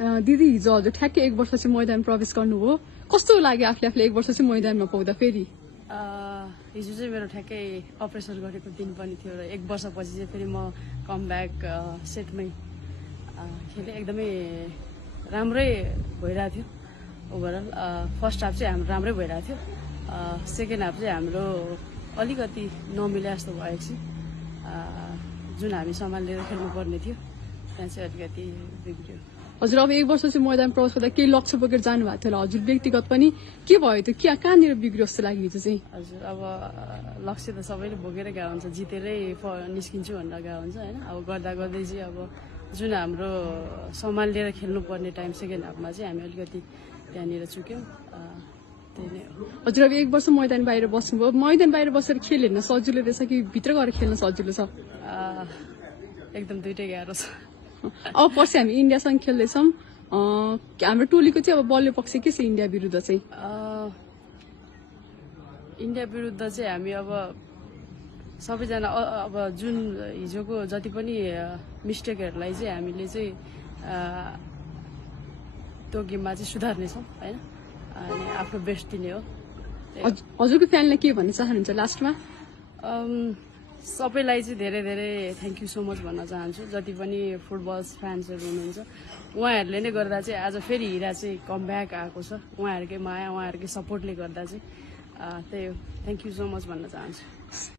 दिदी हिजो हजुर ठ्याक्कै 1 वर्ष चाहिँ मैदान प्रवेश गर्नुभयो कस्तो लाग्यो आफूले 1 वर्ष चाहिँ मैदानमा पाउँदा फेरि हिजो चाहिँ मेरो ठ्याक्कै अपरेसन गरेको दिन पनि थियो र 1 वर्षपछि चाहिँ फेरि म कम ब्याक सेटमै खेलेँ एकदमै राम्रै भइरहेको थियो ओभरअल फर्स्ट हाफ चाहिँ हाम्रो राम्रै भइरहेको थियो सेकेन्ड हाफ चाहिँ हाम्रो अलिकति नमिले जस्तो भएको छ जुन हामी सम्हालेर खेल्नुपर्ने थियो त्यहाँ चाहिँ अलिकति बिग्रियो हजुर अब 1 वर्ष चाहिँ मैदान प्रवेश गर्दा केही लक्ष्य बोकेर जानुभएको थियो होला हजुर व्यक्तिगत पनि के भयो त्यो कहाँनिर बिग्रियो जस्तो लाग्यो हिजो चाहिँ हजुर अब लक्ष्य त सबैले बोकेरै गएको हुन्छ जितेरै निस्किन्छु भनेर गएको हुन्छ होइन अब गर्दा गर्दै चाहिँ अब जुन हाम्रो सम्हालेर खेल्नुपर्ने टाइम सेकेन्ड हाफमा चाहिँ हामी अलिकति त्यहाँनिर चुक्यौँ त्यही नै हो हजुर अब 1 वर्ष मैदान बाहिर बस्नुभयो मैदान बाहिर बसेर खेल हेर्न सजिलो रहेछ कि भित्र गएर खेल्न सजिलो छ एकदम दुइटै गाह्रो छ अब पछि हामी इन्डियासँग खेल्दैछौँ हाम्रो टोलीको चाहिँ अब बल्यो पक्ष के छ इन्डिया विरुद्ध चाहिँ इन्डिया विरुद्ध चाहिँ हामी अब सबैजना अब जुन हिजोको जति पनि मिस्टेकहरूलाई चाहिँ हामीले चाहिँ त्यो गेममा चाहिँ सुधार्नेछौँ होइन अनि आफ्नो बेस्ट दिने हो हजुरको फ्यानलाई के भन्न चाहनुहुन्छ लास्टमा सबैलाई चाहिँ धेरै धेरै थ्याङ्क यू सो मच भन्न चाहन्छु जति पनि फुटबल फ्यान्सहरू हुनुहुन्छ उहाँहरूले नै गर्दा चाहिँ आज फेरि हिरा चाहिँ कम ब्याक आएको छ उहाँहरूकै माया उहाँहरूकै सपोर्टले गर्दा चाहिँ त्यही हो थ्याङ्क यू सो मच भन्न चाहन्छु